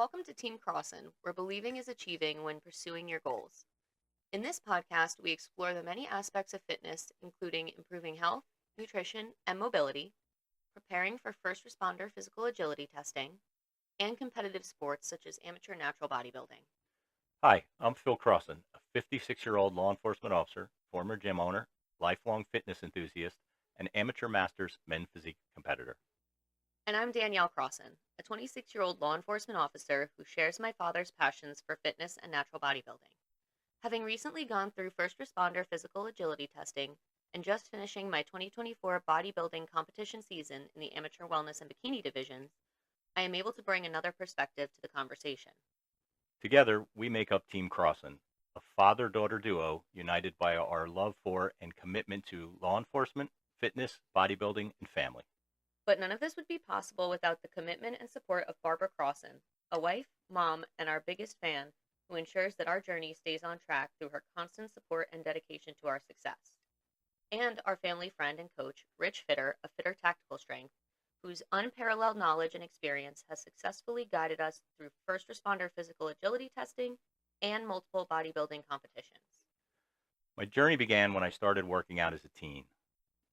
welcome to Team Crosson, where believing is achieving when pursuing your goals. In this podcast, we explore the many aspects of fitness, including improving health, nutrition, and mobility, preparing for first responder physical agility testing, and competitive sports such as amateur natural bodybuilding. Hi, I'm Phil Crosson, a 56-year-old law enforcement officer, former gym owner, lifelong fitness enthusiast, and amateur masters men's physique competitor. And I'm Danielle Crosson, a 26-year-old law enforcement officer who shares my father's passions for fitness and natural bodybuilding. Having recently gone through first responder physical agility testing and just finishing my 2024 bodybuilding competition season in the amateur wellness and bikini divisions, I am able to bring another perspective to the conversation. Together, we make up Team Crosson, a father-daughter duo united by our love for and commitment to law enforcement, fitness, bodybuilding, and family. But none of this would be possible without the commitment and support of Barbara Crosson, a wife, mom, and our biggest fan, who ensures that our journey stays on track through her constant support and dedication to our success. And our family friend and coach, Rich Fitter of Fitter Tactical Strength, whose unparalleled knowledge and experience has successfully guided us through first responder physical agility testing and multiple bodybuilding competitions. My journey began when I started working out as a teen.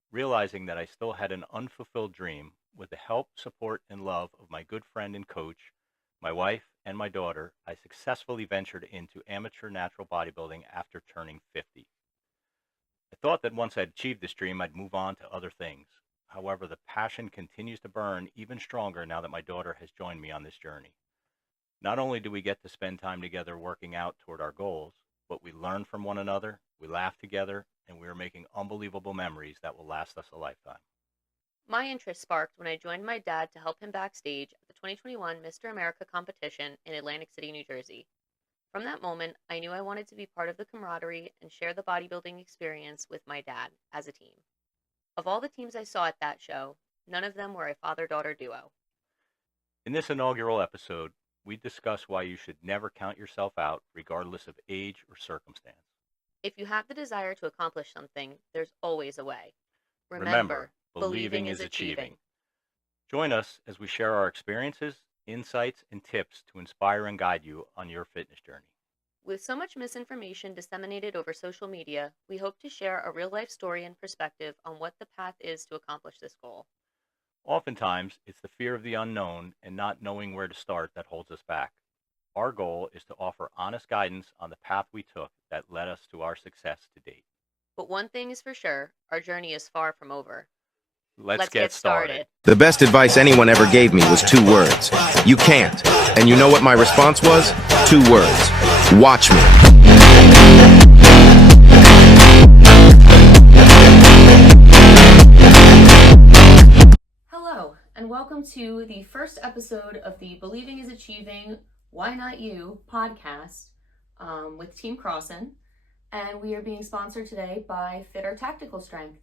Realizing that I still had an unfulfilled dream, with the help, support, and love of my good friend and coach, my wife, and my daughter, I successfully ventured into amateur natural bodybuilding after turning 50. I thought that once I'd achieved this dream, I'd move on to other things. However, the passion continues to burn even stronger now that my daughter has joined me on this journey. Not only do we get to spend time together working out toward our goals, but we learn from one another, we laugh together, and we are making unbelievable memories that will last us a lifetime. My interest sparked when I joined my dad to help him backstage at the 2021 Mr. America competition in Atlantic City, New Jersey. From that moment, I knew I wanted to be part of the camaraderie and share the bodybuilding experience with my dad as a team. Of all the teams I saw at that show, none of them were a father-daughter duo. In this inaugural episode, we discuss why you should never count yourself out, regardless of age or circumstance. If you have the desire to accomplish something, there's always a way. Remember, believing is achieving. Join us as we share our experiences, insights, and tips to inspire and guide you on your fitness journey. With so much misinformation disseminated over social media, we hope to share a real-life story and perspective on what the path is to accomplish this goal. Oftentimes, it's the fear of the unknown and not knowing where to start that holds us back. Our goal is to offer honest guidance on the path we took that led us to our success to date. But one thing is for sure, our journey is far from over. Let's get started. The best advice anyone ever gave me was 2 words. You can't. And you know what my response was? 2 words. Watch me. Hello, and welcome to the first episode of the Believing is Achieving, Why Not You podcast with Team Crosson. And we are being sponsored today by Fitter Tactical Strength.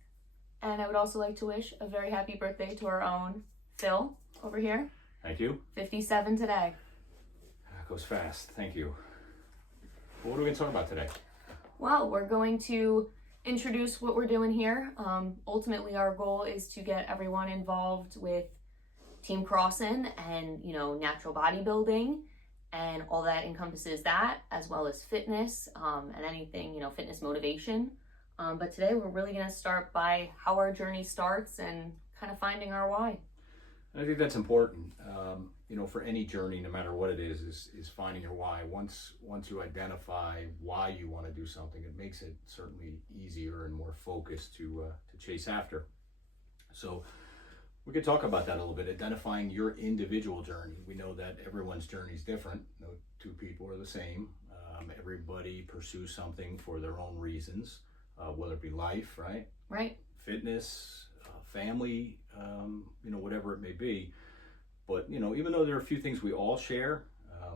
And I would also like to wish a very happy birthday to our own Phil over here. Thank you. 57 today. That goes fast. Thank you. What are we going to talk about today? Well, we're going to introduce what we're doing here. Ultimately, our goal is to get everyone involved with Team Crosson and, natural bodybuilding and all that encompasses that, as well as fitness and anything, fitness motivation. But today we're really going to start by how our journey starts and kind of finding our why. I think that's important. For any journey, no matter what it is finding your why. Once you identify why you want to do something, it makes it certainly easier and more focused to chase after. So we could talk about that a little bit, identifying your individual journey. We know that everyone's journey is different. No 2 people are the same. Everybody pursues something for their own reasons, whether it be life, right? Fitness, family, whatever it may be. But, even though there are a few things we all share,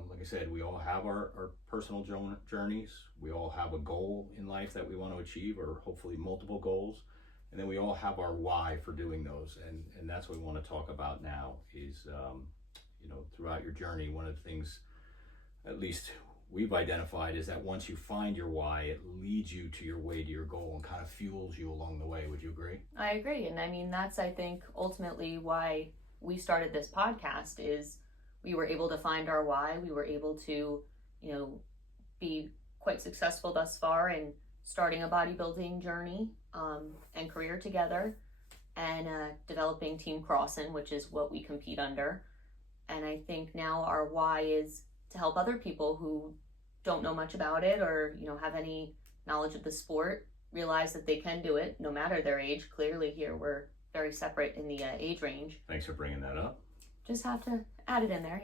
like I said, we all have our personal journeys. We all have a goal in life that we want to achieve, or hopefully multiple goals. And then we all have our why for doing those. And that's what we want to talk about now is, throughout your journey, one of the things, at least we've identified, is that once you find your why, it leads you to your way to your goal and kind of fuels you along the way. Would you agree? I agree. And I mean, that's, I think, ultimately why we started this podcast is we were able to find our why. We were able to, be quite successful thus far in starting a bodybuilding journey and career together, and developing Team Crosson, which is what we compete under. And I think now our why is to help other people who don't know much about it or, have any knowledge of the sport, realize that they can do it no matter their age. Clearly here we're very separate in the age range. Thanks for bringing that up. Just have to add it in there,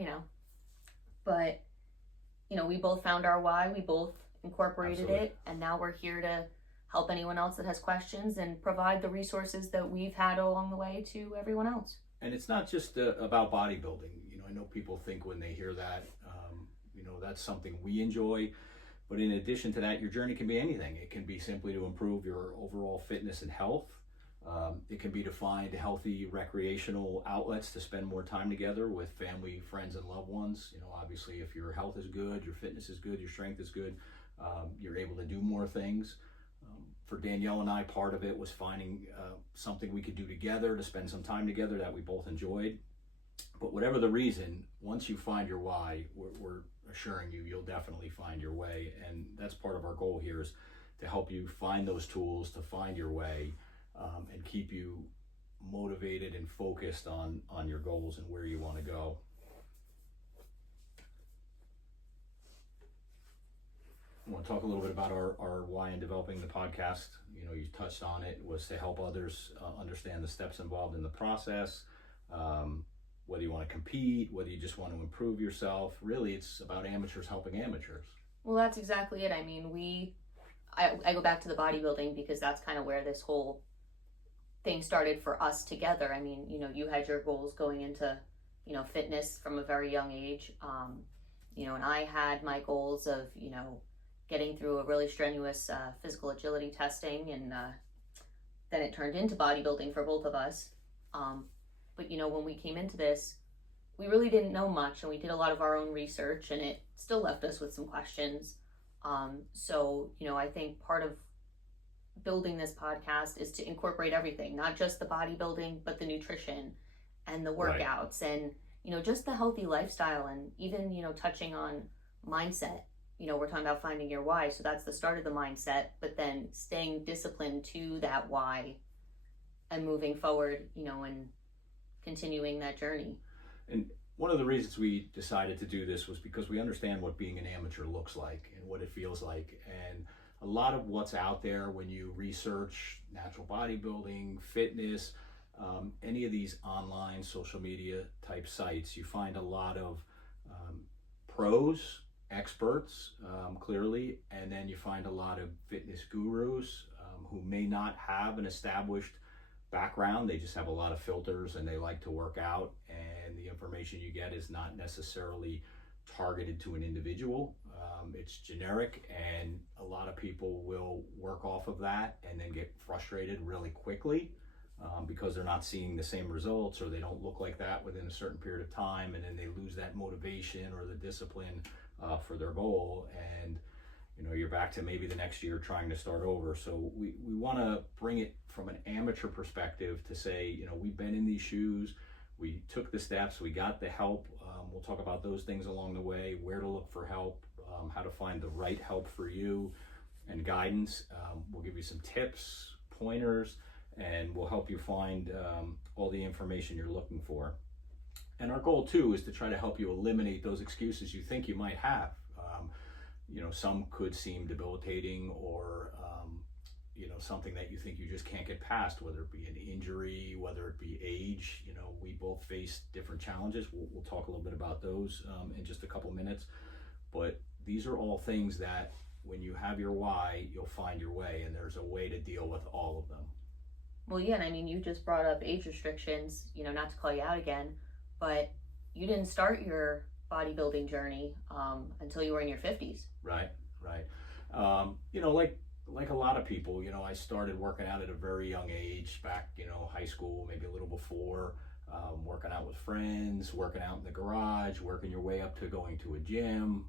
But, we both found our why, we both incorporated Absolutely. it, and now we're here to help anyone else that has questions and provide the resources that we've had along the way to everyone else. And it's not just about bodybuilding. I know people think when they hear that, that's something we enjoy. But in addition to that, your journey can be anything. It can be simply to improve your overall fitness and health. It can be to find healthy recreational outlets to spend more time together with family, friends, and loved ones. Obviously, if your health is good, your fitness is good, your strength is good, you're able to do more things. For Danielle and I, part of it was finding something we could do together to spend some time together that we both enjoyed. But whatever the reason, once you find your why, we're assuring you, you'll definitely find your way. And that's part of our goal here, is to help you find those tools to find your way, and keep you motivated and focused on your goals and where you want to go. I want to talk a little bit about our why in developing the podcast. You touched on it, was to help others understand the steps involved in the process. Whether you want to compete, whether you just want to improve yourself, really it's about amateurs helping amateurs. Well, that's exactly it. I mean, I go back to the bodybuilding because that's kind of where this whole thing started for us together. I mean, you had your goals going into, fitness from a very young age. And I had my goals of, getting through a really strenuous physical agility testing, and then it turned into bodybuilding for both of us. But, when we came into this, we really didn't know much, and we did a lot of our own research, and it still left us with some questions. So, I think part of building this podcast is to incorporate everything, not just the bodybuilding, but the nutrition and the workouts, right, and, just the healthy lifestyle, and even, touching on mindset. We're talking about finding your why, so that's the start of the mindset, but then staying disciplined to that why and moving forward, and continuing that journey. And one of the reasons we decided to do this was because we understand what being an amateur looks like and what it feels like. And a lot of what's out there when you research natural bodybuilding, fitness, any of these online social media type sites, you find a lot of pros, experts, clearly, and then you find a lot of fitness gurus who may not have an established background. They just have a lot of filters and they like to work out, and the information you get is not necessarily targeted to an individual. It's generic, and a lot of people will work off of that and then get frustrated really quickly because they're not seeing the same results, or they don't look like that within a certain period of time, and then they lose that motivation or the discipline for their goal, and you're back to maybe the next year trying to start over. So we want to bring it from an amateur perspective to say, we've been in these shoes, we took the steps, we got the help. We'll talk about those things along the way, where to look for help, how to find the right help for you, and guidance. We'll give you some tips, pointers, and we'll help you find all the information you're looking for. And our goal too is to try to help you eliminate those excuses you think you might have. Some could seem debilitating, or something that you think you just can't get past, whether it be an injury, whether it be age. We both face different challenges. We'll talk a little bit about those in just a couple minutes. But these are all things that when you have your why, you'll find your way, and there's a way to deal with all of them. Well, yeah, and I mean, you just brought up age restrictions, not to call you out again, but you didn't start your bodybuilding journey until you were in your 50s. Right. Like a lot of people, I started working out at a very young age, back, high school, maybe a little before, working out with friends, working out in the garage, working your way up to going to a gym.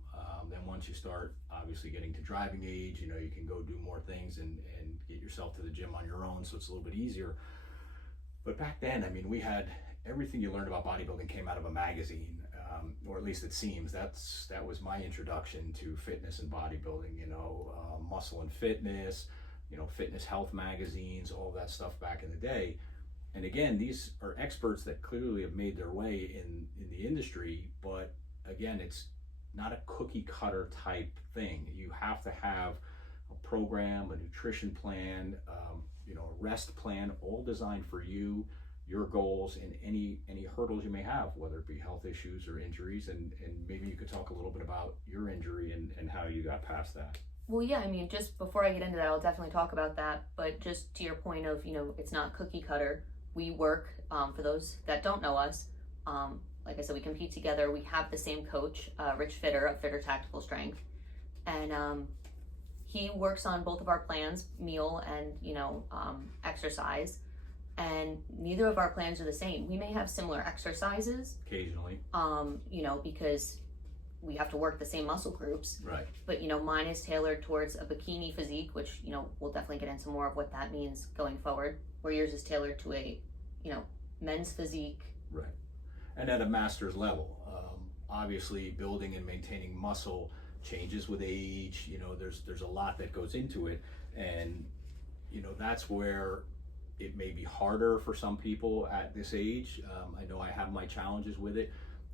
Then once you start obviously getting to driving age, you can go do more things and get yourself to the gym on your own, so it's a little bit easier. But back then, we had everything you learned about bodybuilding came out of a magazine. or at least it seems that was my introduction to fitness and bodybuilding. Muscle and Fitness, Fitness Health magazines, all that stuff back in the day. And again, these are experts that clearly have made their way in the industry, but again, it's not a cookie cutter type thing. You have to have a program, a nutrition plan, a rest plan, all designed for you, your goals, and any hurdles you may have, whether it be health issues or injuries. And maybe you could talk a little bit about your injury and how you got past that. Well, yeah, I mean, just before I get into that, I'll definitely talk about that. But just to your point of, it's not cookie cutter. We work, for those that don't know us, like I said, we compete together. We have the same coach, Rich Fitter of Fitter Tactical Strength. And he works on both of our plans, meal and, exercise. And neither of our plans are the same. We may have similar exercises. Occasionally. Because we have to work the same muscle groups. Right. But, mine is tailored towards a bikini physique, which, we'll definitely get into more of what that means going forward, where yours is tailored to a, men's physique. Right. And at a master's level. Obviously, building and maintaining muscle changes with age. There's a lot that goes into it. And, that's where it may be harder for some people at this age. I know I have my challenges with it,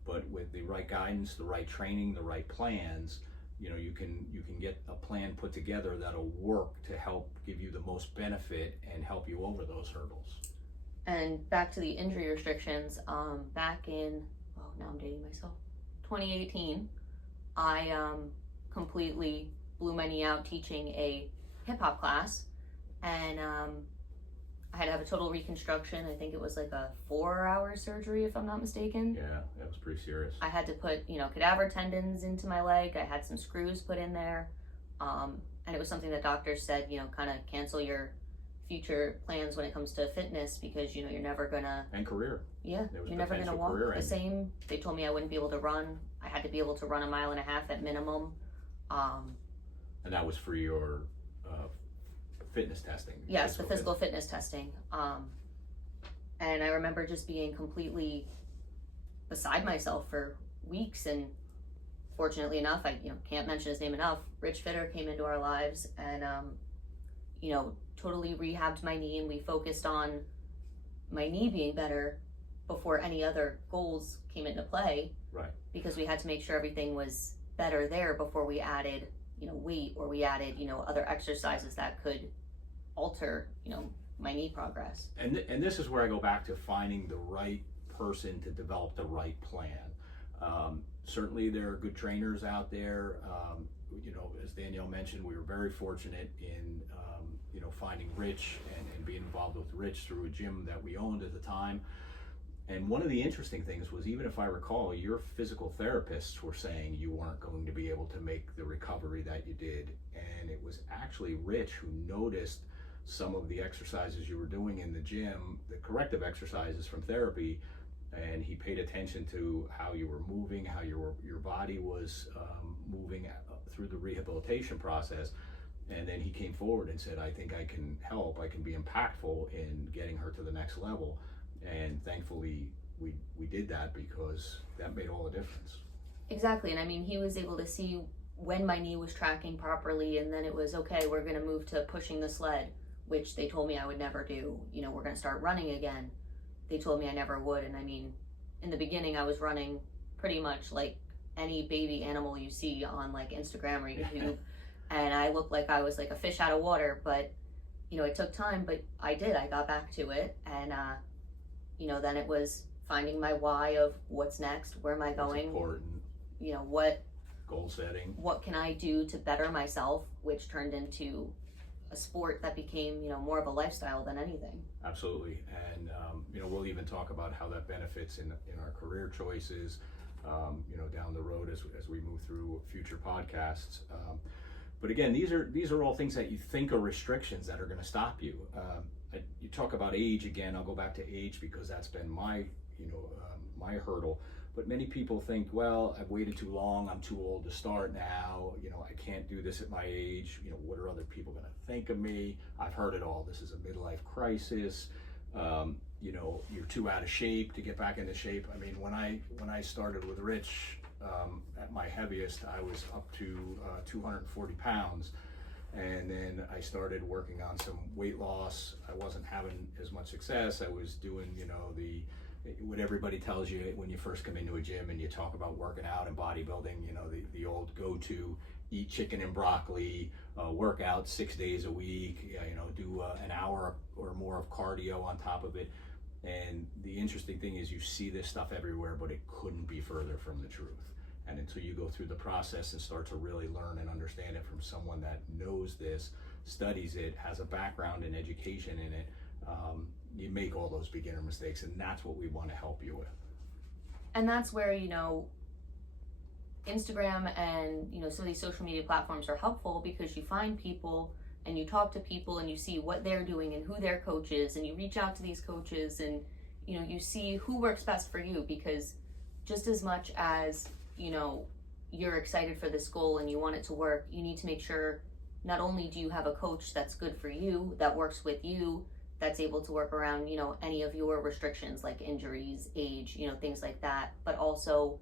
but with the right guidance, the right training, the right plans, you can get a plan put together that'll work to help give you the most benefit and help you over those hurdles. And back to the injury restrictions, back in, now I'm dating myself, 2018, I completely blew my knee out teaching a hip hop class, and I had to have a total reconstruction. I think it was like a 4-hour surgery, if I'm not mistaken. Yeah, that was pretty serious. I had to put, cadaver tendons into my leg. I had some screws put in there. And it was something that doctors said, kind of cancel your future plans when it comes to fitness, because, you're never gonna... And career. Yeah, you're never gonna walk the same. They told me I wouldn't be able to run. I had to be able to run 1.5 miles at minimum. And that was for your fitness testing. Yes, the physical fitness testing. And I remember just being completely beside myself for weeks. And fortunately enough, I can't mention his name enough, Rich Fitter came into our lives and totally rehabbed my knee, and we focused on my knee being better before any other goals came into play. Right. Because we had to make sure everything was better there before we added weight, or we added other exercises that could alter my knee progress. And this is where I go back to finding the right person to develop the right plan. Certainly there are good trainers out there. As Danielle mentioned, we were very fortunate in finding Rich and being involved with Rich through a gym that we owned at the time. And one of the interesting things was, even if I recall, your physical therapists were saying you weren't going to be able to make the recovery that you did. And it was actually Rich who noticed some of the exercises you were doing in the gym, the corrective exercises from therapy, and he paid attention to how you were moving, how your body was moving through the rehabilitation process. And then he came forward and said, I think I can help, I can be impactful in getting her to the next level. And thankfully we did that, because that made all the difference. Exactly. And I mean, he was able to see when my knee was tracking properly, and then it was, okay, we're going to move to pushing the sled, which they told me I would never do. We're going to start running again. They told me I never would. And I mean, in the beginning I was running pretty much like any baby animal you see on like Instagram or YouTube. And I looked like I was like a fish out of water, but it took time, but I got back to it. And then it was finding my why of what's next, where am I going? What's important. What goal setting. What can I do to better myself, which turned into a sport that became, more of a lifestyle than anything. Absolutely. And we'll even talk about how that benefits in our career choices, down the road as we move through future podcasts. But again, these are all things that you think are restrictions that are going to stop you. You talk about age again. I'll go back to age because that's been my hurdle. But many people think, well, I've waited too long. I'm too old to start now. I can't do this at my age. What are other people going to think of me? I've heard it all. This is a midlife crisis. you know, you're too out of shape to get back into shape. I mean, when I started with Rich, at my heaviest, I was up to 240 pounds. And then I started working on some weight loss. I wasn't having as much success. I was doing, you know, what everybody tells you when you first come into a gym and you talk about working out and bodybuilding, you know, the old go-to, eat chicken and broccoli, work out 6 days a week, you know, do an hour or more of cardio on top of it. And the interesting thing is you see this stuff everywhere, but it couldn't be further from the truth. And until you go through the process and start to really learn and understand it from someone that knows this, studies it, has a background in education in it, you make all those beginner mistakes, and that's what we want to help you with. And that's where, you know, Instagram and, you know, some of these social media platforms are helpful, because you find people and you talk to people and you see what they're doing and who their coach is, and you reach out to these coaches and, you know, you see who works best for you. Because just as much as, you know, you're excited for this goal and you want it to work, you need to make sure not only do you have a coach that's good for you, that works with you, that's able to work around, you know, any of your restrictions like injuries, age, you know, things like that, but also,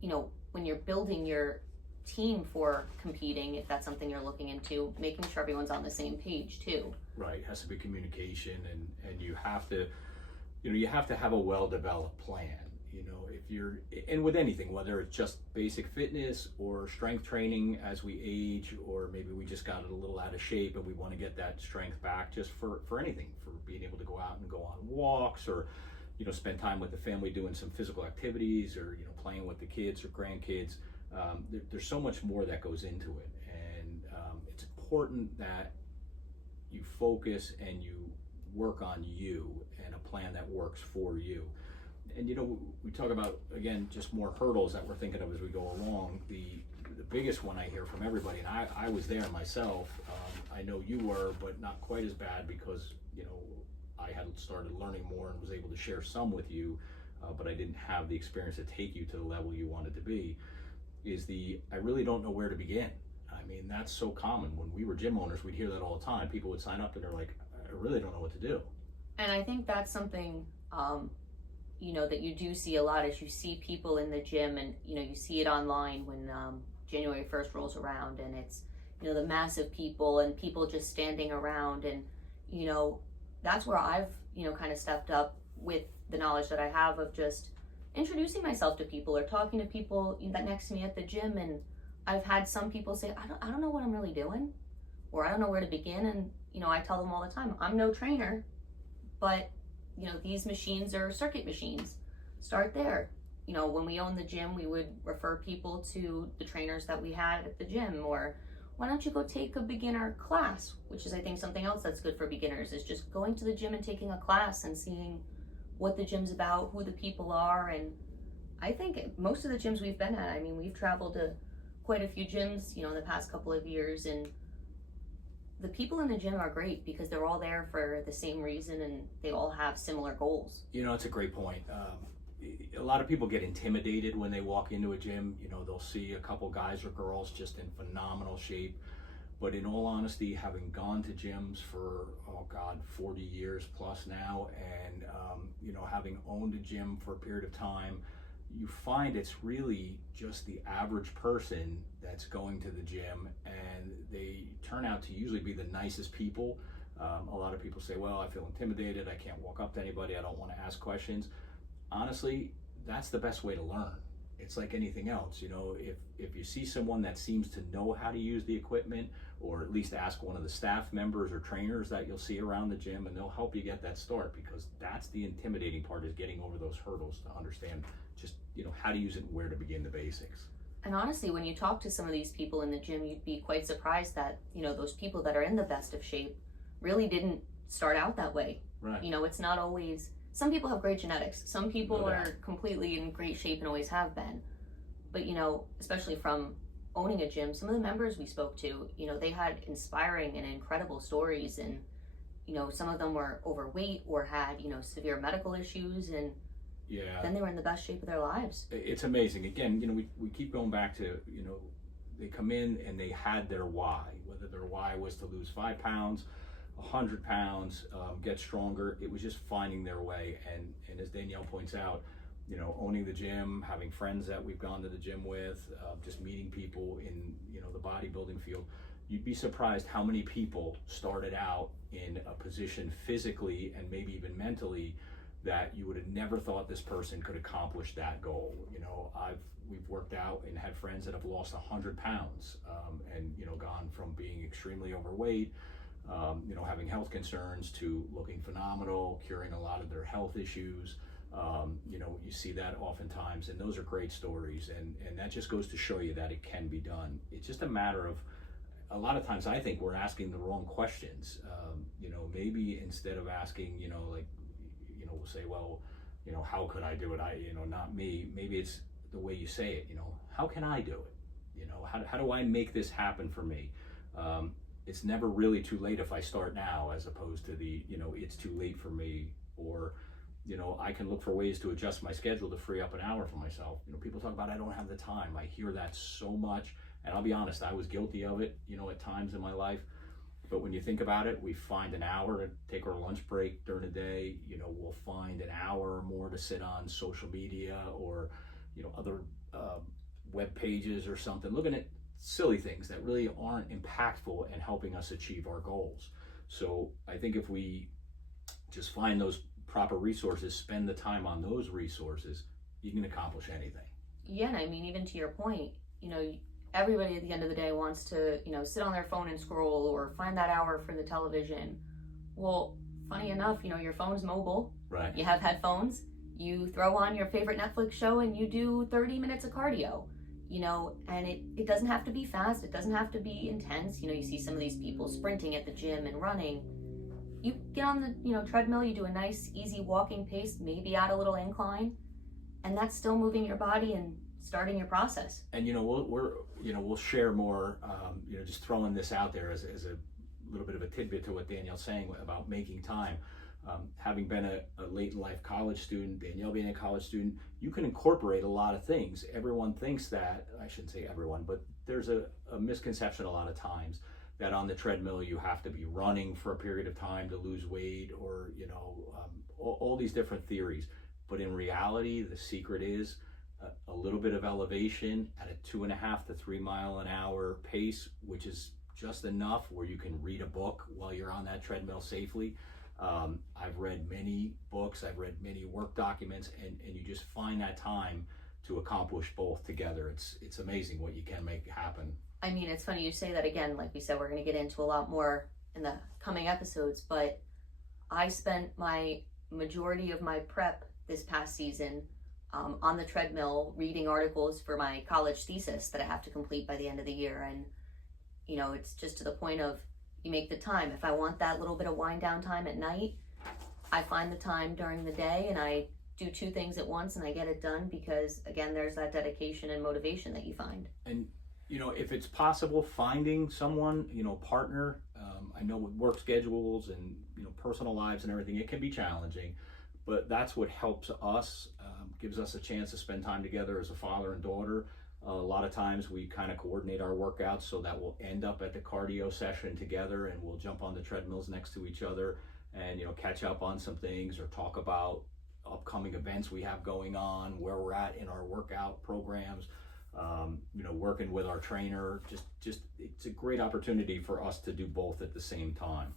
you know, when you're building your team for competing, if that's something you're looking into, making sure everyone's on the same page too. Right, it has to be communication, and you have to, you know, you have to have a well-developed plan. You know, if you're, and with anything, whether it's just basic fitness or strength training as we age, or maybe we just got it a little out of shape and we want to get that strength back, just for anything, for being able to go out and go on walks, or, you know, spend time with the family doing some physical activities, or, you know, playing with the kids or grandkids. There's so much more that goes into it, and it's important that you focus and you work on you and a plan that works for you. And, you know, we talk about, again, just more hurdles that we're thinking of as we go along. The biggest one I hear from everybody, and I was there myself, I know you were, but not quite as bad, because, you know, I had started learning more and was able to share some with you, but I didn't have the experience to take you to the level you wanted to be, is I really don't know where to begin. I mean, that's so common. When we were gym owners, we'd hear that all the time. People would sign up and they're like, I really don't know what to do. And I think that's something, you know, that you do see a lot, is you see people in the gym, and, you know, you see it online when January 1st rolls around, and it's, you know, the massive people and people just standing around. And, you know, that's where I've, you know, kind of stepped up with the knowledge that I have of just introducing myself to people or talking to people that next to me at the gym. And I've had some people say, I don't know what I'm really doing, or I don't know where to begin. And, you know, I tell them all the time, I'm no trainer, but, you know, these machines are circuit machines. Start there. You know, when we owned the gym, we would refer people to the trainers that we had at the gym, or why don't you go take a beginner class, which is, I think, something else that's good for beginners, is just going to the gym and taking a class and seeing what the gym's about, who the people are. And I think most of the gyms we've been at, I mean, we've traveled to quite a few gyms, you know, in the past couple of years, and the people in the gym are great because they're all there for the same reason and they all have similar goals. You know, it's a great point. A lot of people get intimidated when they walk into a gym. You know, they'll see a couple guys or girls just in phenomenal shape. But in all honesty, having gone to gyms for, 40 years plus now, and, you know, having owned a gym for a period of time, you find it's really just the average person that's going to the gym, and they turn out to usually be the nicest people. A lot of people say, well, I feel intimidated, I can't walk up to anybody, I don't want to ask questions. Honestly, that's the best way to learn. It's like anything else, you know, if you see someone that seems to know how to use the equipment, or at least ask one of the staff members or trainers that you'll see around the gym, and they'll help you get that start, because that's the intimidating part, is getting over those hurdles to understand just, you know, how to use it and where to begin the basics. And honestly, when you talk to some of these people in the gym, you'd be quite surprised that, you know, those people that are in the best of shape really didn't start out that way. Right. You know, it's not always, some people have great genetics. Some people are completely in great shape and always have been. But, you know, especially from owning a gym, some of the members we spoke to, you know, they had inspiring and incredible stories. And, you know, some of them were overweight or had, you know, severe medical issues, and then they were in the best shape of their lives. It's amazing. Again, you know, we keep going back to, you know, they come in and they had their why, whether their why was to lose 5 pounds, 100 pounds, get stronger. It was just finding their way. And as Danielle points out, you know, owning the gym, having friends that we've gone to the gym with, just meeting people in, you know, the bodybuilding field. You'd be surprised how many people started out in a position physically and maybe even mentally that you would have never thought this person could accomplish that goal. You know, we've worked out and had friends that have lost 100 pounds, and, you know, gone from being extremely overweight, you know, having health concerns, to looking phenomenal, curing a lot of their health issues. You know, you see that oftentimes, and those are great stories, and that just goes to show you that it can be done. It's just a matter of, a lot of times I think we're asking the wrong questions. You know, maybe instead of asking, you know, like, you know, we'll say, well, you know, how could I do it? You know, not me. Maybe it's the way you say it, you know, how can I do it? You know, how do I make this happen for me? It's never really too late if I start now, as opposed to the, you know, it's too late for me, or, you know, I can look for ways to adjust my schedule to free up an hour for myself. You know, people talk about, I don't have the time. I hear that so much. And I'll be honest, I was guilty of it, you know, at times in my life. But when you think about it, we find an hour to take our lunch break during the day. You know, we'll find an hour or more to sit on social media, or, you know, other web pages or something, looking at silly things that really aren't impactful and helping us achieve our goals. So I think if we just find those proper resources, spend the time on those resources, you can accomplish anything. Yeah, and I mean, even to your point, you know, everybody at the end of the day wants to, you know, sit on their phone and scroll, or find that hour for the television. Well, funny enough, you know, your phone's mobile. Right. You have headphones. You throw on your favorite Netflix show and you do 30 minutes of cardio, you know, and it doesn't have to be fast. It doesn't have to be intense. You know, you see some of these people sprinting at the gym and running. You get on the, you know, treadmill, you do a nice, easy walking pace, maybe add a little incline, and that's still moving your body and starting your process. And, you know, we'll share more, you know, just throwing this out there as a little bit of a tidbit to what Danielle's saying about making time. Having been a late in life college student, Danielle being a college student, you can incorporate a lot of things. Everyone thinks that, I shouldn't say everyone, but there's a misconception a lot of times that on the treadmill you have to be running for a period of time to lose weight, or, you know, all these different theories. But in reality, the secret is a little bit of elevation at a 2.5 to 3 mile an hour pace, which is just enough where you can read a book while you're on that treadmill safely. I've read many books, I've read many work documents, and you just find that time to accomplish both together. It's amazing what you can make happen. I mean, it's funny you say that again. Like we said, we're going to get into a lot more in the coming episodes, but I spent my majority of my prep this past season on the treadmill, reading articles for my college thesis that I have to complete by the end of the year. And, you know, it's just to the point of, you make the time. If I want that little bit of wind down time at night, I find the time during the day, and I do 2 things at once, and I get it done, because, again, there's that dedication and motivation that you find. And, you know, if it's possible, finding someone, you know, partner, I know with work schedules and, you know, personal lives and everything, it can be challenging, but that's what helps us, gives us a chance to spend time together as a father and daughter. A lot of times we kind of coordinate our workouts so that we'll end up at the cardio session together, and we'll jump on the treadmills next to each other and, you know, catch up on some things, or talk about upcoming events we have going on, where we're at in our workout programs, you know, working with our trainer. Just it's a great opportunity for us to do both at the same time.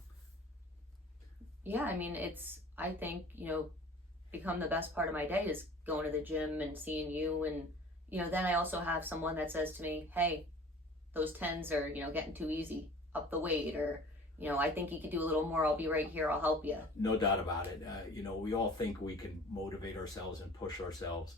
Yeah, I mean, I think, you know, become the best part of my day is going to the gym and seeing you. And, you know, then I also have someone that says to me, hey, those 10s are, you know, getting too easy, up the weight, or, you know, I think you could do a little more. I'll be right here. I'll help you. No doubt about it. You know, we all think we can motivate ourselves and push ourselves.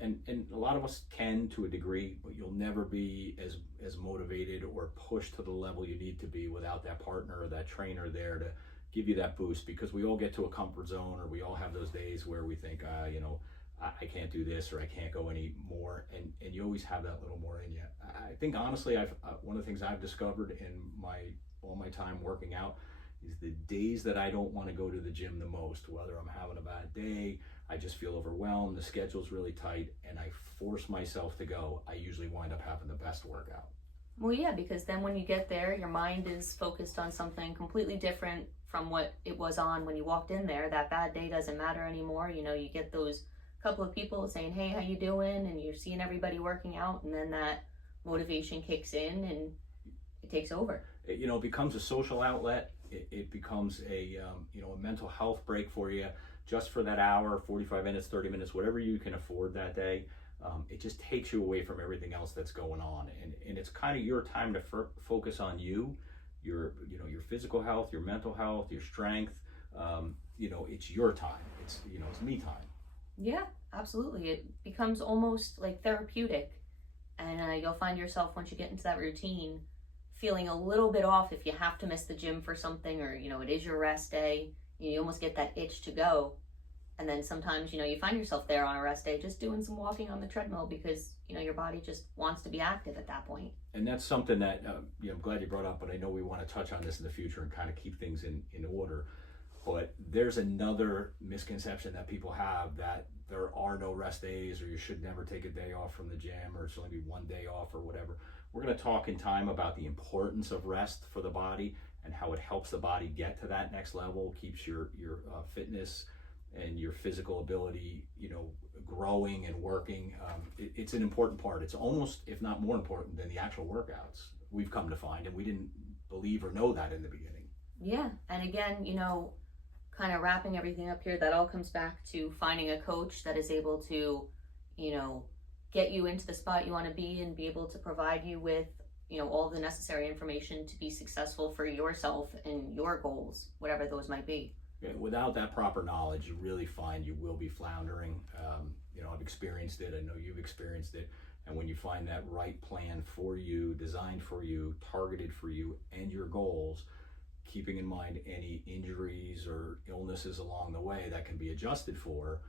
And a lot of us can, to a degree, but you'll never be as motivated or pushed to the level you need to be without that partner or that trainer there to give you that boost, because we all get to a comfort zone, or we all have those days where we think, you know, I can't do this, or I can't go any more, and you always have that little more in you. I think, honestly, one of the things I've discovered in all my time working out is the days that I don't want to go to the gym the most, whether I'm having a bad day, I just feel overwhelmed, the schedule's really tight, and I force myself to go, I usually wind up having the best workout. Well, yeah, because then when you get there, your mind is focused on something completely different from what it was on when you walked in there. That bad day doesn't matter anymore. You know, you get those couple of people saying, "Hey, how you doing?" and you're seeing everybody working out, and then that motivation kicks in and it takes over. It becomes a social outlet. It becomes a mental health break for you, just for that hour, 45 minutes, 30 minutes, whatever you can afford that day. It just takes you away from everything else that's going on, and it's kind of your time to focus on your physical health, your mental health, your strength. It's your time. It's me time. Yeah, absolutely. It becomes almost like therapeutic, and you'll find yourself, once you get into that routine, feeling a little bit off if you have to miss the gym for something, or it is your rest day. You almost get that itch to go. And then sometimes, you find yourself there on a rest day just doing some walking on the treadmill because, your body just wants to be active at that point. And that's something that I'm glad you brought up, but I know we want to touch on this in the future and kind of keep things in order. But there's another misconception that people have, that there are no rest days, or you should never take a day off from the gym, or it's only be one day off or whatever. We're going to talk in time about the importance of rest for the body and how it helps the body get to that next level, keeps your fitness and your physical ability, growing and working. It's an important part. It's almost, if not more important than the actual workouts, we've come to find, and we didn't believe or know that in the beginning. Yeah, and again, kind of wrapping everything up here, that all comes back to finding a coach that is able to, get you into the spot you want to be and be able to provide you with, all the necessary information to be successful for yourself and your goals, whatever those might be. Yeah, without that proper knowledge, you really find you will be floundering. I've experienced it. I know you've experienced it. And when you find that right plan for you, designed for you, targeted for you and your goals, keeping in mind any injuries or illnesses along the way that can be adjusted for.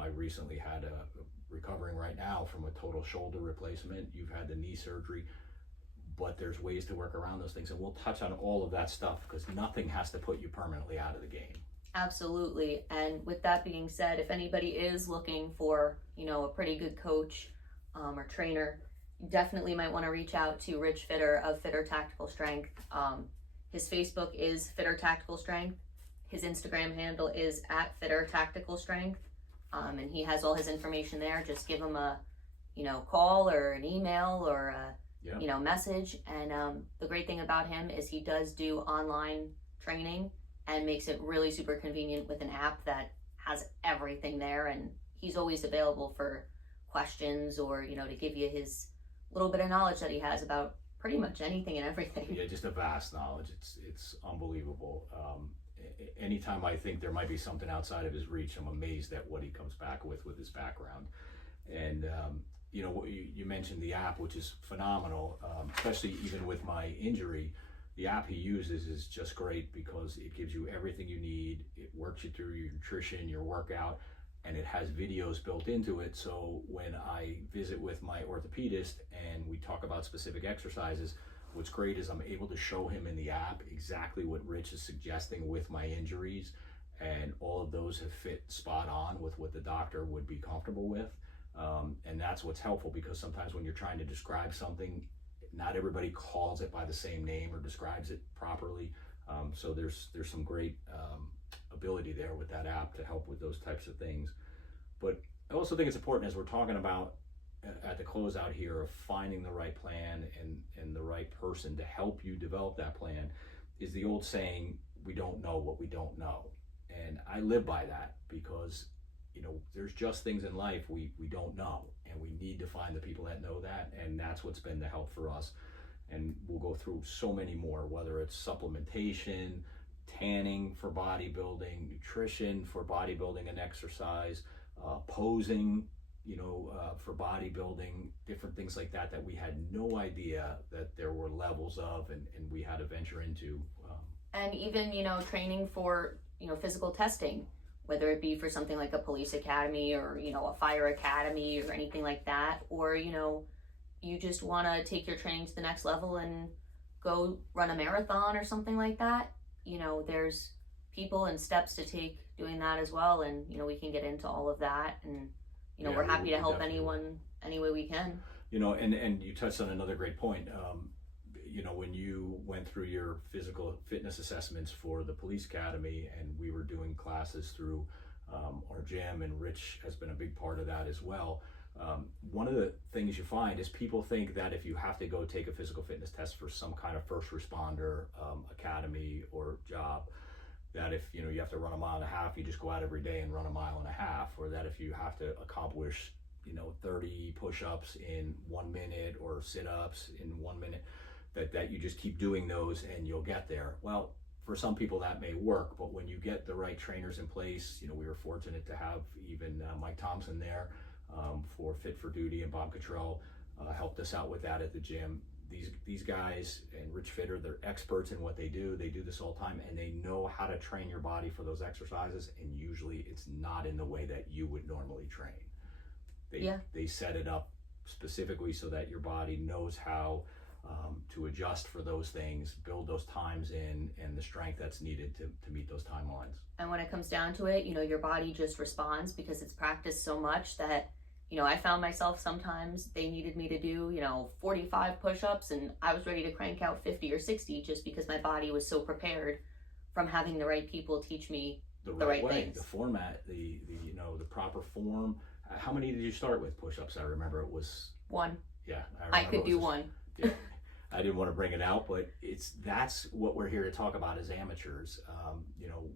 I recently had recovering right now from a total shoulder replacement. You've had the knee surgery, but there's ways to work around those things, and we'll touch on all of that stuff because nothing has to put you permanently out of the game. Absolutely. And with that being said, if anybody is looking for, a pretty good coach or trainer, you definitely might want to reach out to Rich Fitter of Fitter Tactical Strength. His Facebook is Fitter Tactical Strength. His Instagram handle is @FitterTacticalStrength. And he has all his information there. Just give him a, call or an email or a, message. And the great thing about him is he does do online training and makes it really super convenient with an app that has everything there. And he's always available for questions or, to give you his little bit of knowledge that he has about pretty much anything and everything. Yeah, just a vast knowledge. It's unbelievable. Anytime I think there might be something outside of his reach, I'm amazed at what he comes back with his background. And you mentioned the app, which is phenomenal, especially even with my injury. The app he uses is just great because it gives you everything you need. It works you through your nutrition, your workout, and it has videos built into it. So when I visit with my orthopedist and we talk about specific exercises, what's great is I'm able to show him in the app exactly what Rich is suggesting with my injuries, and all of those have fit spot on with what the doctor would be comfortable with. And that's what's helpful, because sometimes when you're trying to describe something, not everybody calls it by the same name or describes it properly. So there's some great ability there with that app to help with those types of things. But I also think it's important, as we're talking about at the closeout here, of finding the right plan and the right person to help you develop that plan, is the old saying, we don't know what we don't know. And I live by that, because there's just things in life we don't know, and we need to find the people that know that, and that's what's been the help for us. And we'll go through so many more, whether it's supplementation, tanning for bodybuilding, nutrition for bodybuilding and exercise, posing, for bodybuilding, different things like that we had no idea that there were levels of, and we had to venture into. And even, training for, physical testing, whether it be for something like a police academy or, a fire academy or anything like that, or, you just want to take your training to the next level and go run a marathon or something like that. There's people and steps to take doing that as well. And, we can get into all of that. And, we're happy to help anyone any way we can. You know, and you touched on another great point. You know, when you went through your physical fitness assessments for the police academy, and we were doing classes through our gym, and Rich has been a big part of that as well. One of the things you find is people think that if you have to go take a physical fitness test for some kind of first responder academy or job, that if you know you have to run 1.5 miles, you just go out every day and run 1.5 miles, or that if you have to accomplish 30 push-ups in 1 minute or sit-ups in 1 minute, that you just keep doing those and you'll get there. Well, for some people that may work, but when you get the right trainers in place, we were fortunate to have even Mike Thompson there for Fit for Duty, and Bob Cottrell helped us out with that at the gym. These guys and Rich Fitter, they're experts in what they do. They do this all the time, and they know how to train your body for those exercises, and usually it's not in the way that you would normally train. They set it up specifically so that your body knows how to adjust for those things, build those times in, and the strength that's needed to meet those timelines. And when it comes down to it, your body just responds because it's practiced so much that, I found myself sometimes they needed me to do, 45 push-ups, and I was ready to crank out 50 or 60 just because my body was so prepared from having the right people teach me the right way, things. the format, the proper form. How many did you start with push-ups? I remember it was 1. Yeah, I could do 1. Yeah. I didn't want to bring it out, but that's what we're here to talk about as amateurs.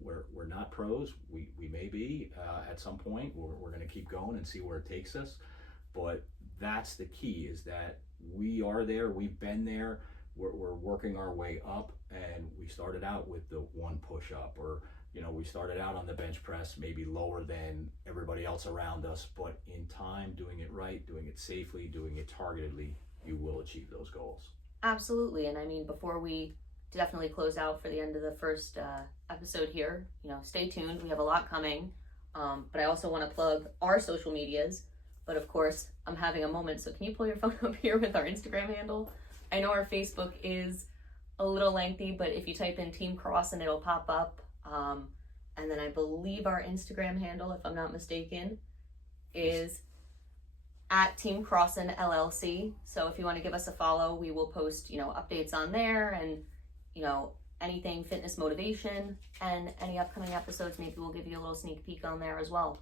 We're not pros. We may be at some point. We're going to keep going and see where it takes us. But that's the key, is that we are there. We've been there. We're working our way up, and we started out with the 1 push-up, or we started out on the bench press, maybe lower than everybody else around us. But in time, doing it right, doing it safely, doing it targetedly, you will achieve those goals. Absolutely. And I mean, before we definitely close out for the end of the first episode here, stay tuned. We have a lot coming. But I also want to plug our social medias. But of course, I'm having a moment. So can you pull your phone up here with our Instagram handle? I know our Facebook is a little lengthy, but if you type in Team Crosson, it'll pop up. And then I believe our Instagram handle, if I'm not mistaken, is at Team Crosson LLC. So if you want to give us a follow, we will post, updates on there, and, anything fitness motivation, and any upcoming episodes, maybe we'll give you a little sneak peek on there as well.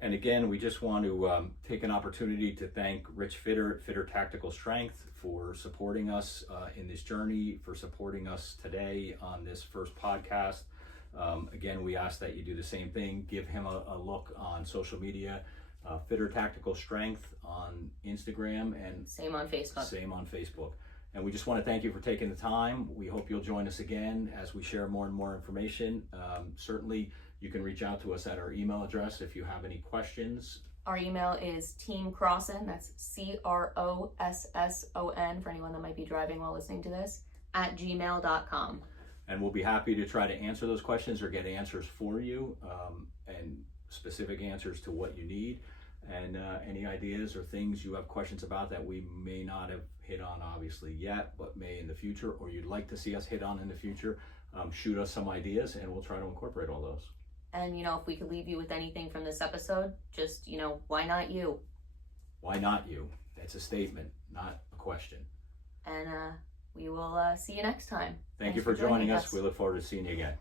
And again, we just want to take an opportunity to thank Rich Fitter at Fitter Tactical Strength for supporting us in this journey, for supporting us today on this first podcast. Again, we ask that you do the same thing. Give him a look on social media. Fitter Tactical Strength on Instagram, and same on Facebook. And we just want to thank you for taking the time. We hope you'll join us again as we share more and more information. Certainly, you can reach out to us at our email address if you have any questions. Our email is Team Crosson, that's CROSSON, for anyone that might be driving while listening to this, at gmail.com. And we'll be happy to try to answer those questions or get answers for you, and specific answers to what you need. And any ideas or things you have questions about that we may not have hit on obviously yet, but may in the future, or you'd like to see us hit on in the future, shoot us some ideas and we'll try to incorporate all those. And if we could leave you with anything from this episode, just, why not you? Why not you? That's a statement, not a question. And we will see you next time. Thanks you for joining us. We look forward to seeing you again.